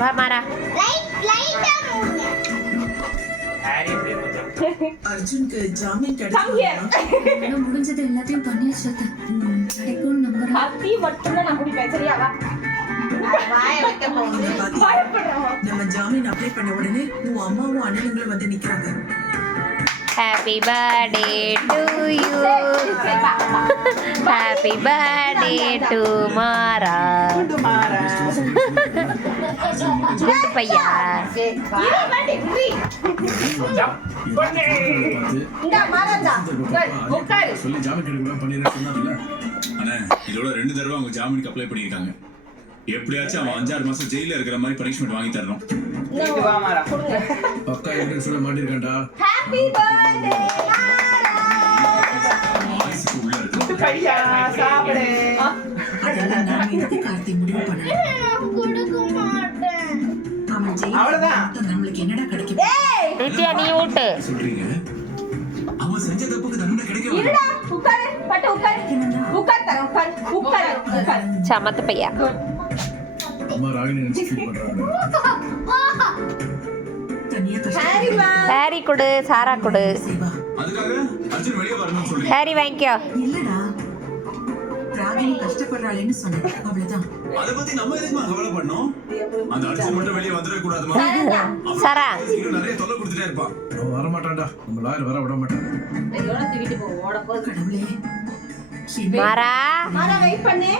வா மாறா. அர்ஜுனுக்கு ஜாமீன் கிடைச்சது. முடிஞ்சது எல்லாத்தையும் பண்ணி வச்சிருக்கேன். கிடைக்கும் நம்புறேன். அத்தி மட்டும் நான் குடிப்பேன். சரியா வா. நம்ம ஜாமீன் அப்ளை பண்ண உடனே உன் அம்மாவும் அண்ணனுங்களும் வந்து நிக்கிறாங்க. Happy birthday to you. Happy birthday to Mara. குண்டு மாறா. குண்டு பையா. இரு பாட்டி குடி. இந்த மாறா. உட்காரு. சொல்லி ஜாமீன் எடுக்க பண்ணிரேன்னு சொன்னார்ல. அண்ணே இதோட 2 தடவை அவங்க ஜாமீனுக்கு அப்ளை பண்ணிருக்காங்க. எப்படியாச்சும் அவன் 5-6 மாசம் ஜெயில இருக்கிற மாதிரி பனிஷ்மெண்ட் வாங்கி தரணும். வா மாறா. பக்கா என்ன சொல்ல மாட்டிருக்கேன்டா. ஹேப்பி பர்த்டே வாய்ஸ்க்கு உள்ள இருக்கு. குண்டு பையா சாப்பிடு. அதெல்லாம் நான் எடுத்து கார்த்தி முடிவு பண்ணேன். அவன் ஜெயில நம்மளுக்கு என்னடா கிடைக்கும்? நித்யா நீ ஊட்டு. சொல்றீங்க அவன் செஞ்ச தப்புக்கு தண்டனை கிடைக்கவே இருடா உட்காரு. பட்டு உட்காரு. உட்காரு தர உட்காரு. உட்காரு. சமத்து பையா. அம்மா ராகினி நினைச்சு ஃபீல் பண்றாங்க. தனியா ஹாரி மா. ஹாரி கொடு, சாரா கொடு. செய்வா. அதுக்காக அர்ஜுன் வெளியே வரணும்னு சொல்லி ஹாரி வாங்கிக்கோ. இல்லடா, ராகினி கஷ்டப்படுறாளேன்னு சொன்னேன், அவ்வளவுதான். அத பத்தி நம்ம எதுக்குமா கவலைப்படணும்? அந்த அர்ஜுன் மட்டும் வெளியே வந்துட கூடாதுமா. சாரா இன்னும் நிறைய தொல்லை கொடுத்துட்டே இருப்பான். அவன் வர மாட்டான்டா. நம்ம லாயர் வர விட மாட்டான். கடவுளே, மாறா. மாறா வெயிட் பண்ணு.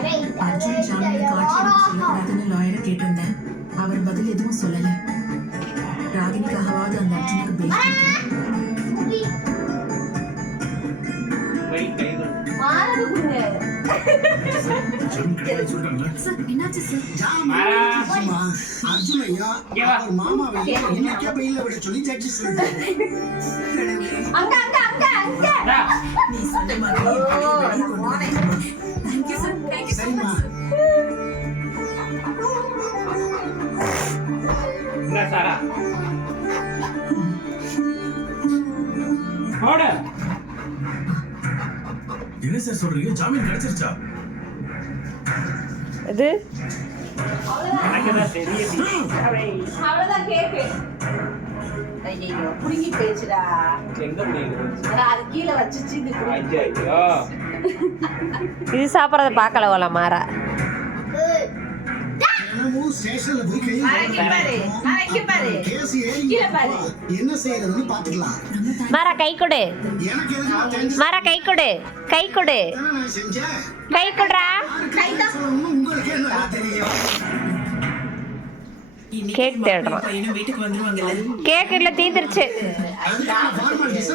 அர்ஜுன் ஜாமீன் காட்சி சொல்லக்கூடாதுன்னு லாயரை கேட்டிருந்தேன். அவர் பதில் எதுவும் சொல்லல. ராகினிக்காகவாது அந்த அர்ஜுனுக்கு பேர் மாறா குடுங்க. ஜாமீன் கிடையாது சொல்றாங்கல்ல. சார் என்னாச்சு சார்? அர்ஜுன் ஐயா அவர் மாமாவை இன்னைக்கே பெயில விட சொல்லி ஜட்ஜி சொல்லிட்டாரு. அங்க அங்க அங்க அங்க. நீ சொன்ன மாதிரி வெளியே கொண்டு வந்தேன். Thank you sir. தேங்க்யூ so சரிம்மா. much sir. சாரா போட. என்ன சார் சொல்றீங்க? ஜாமீன் கிடைச்சிருச்சா? இது எனக்குதான் தெரியும். அவ்வளவுதான் கேக்கு. ஐயோ புடுங்கி போயிடுச்சுடா. எங்க முடியுது? அது கீழே வச்சுச்சு இது புடுங்கி. ஐயோ இது சாப்பிட்றத பார்க்கல போல மாறா. தினமும் ஸ்டேஷன்ல போய் கையில் கேஸ் ஏறி என்ன செய்யறதுன்னு பாத்துக்கலாம். மாறா கை கொடு. எனக்கு எதுக்கு தெரிஞ்சு மாறா கை கொடு. கை கொடு. நான் செஞ்சேன். கை கொடுறா. சொல்லணும்னு உங்களுக்கு என்ன தெரியும்? இன்னைக்கு கேக் தேடுறான். பையனும் வீட்டுக்கு வந்துருவாங்கல்ல. கேக் இல்ல தீந்துருச்சு. அதுக்கான ஃபார்மாலிட்டிஸ்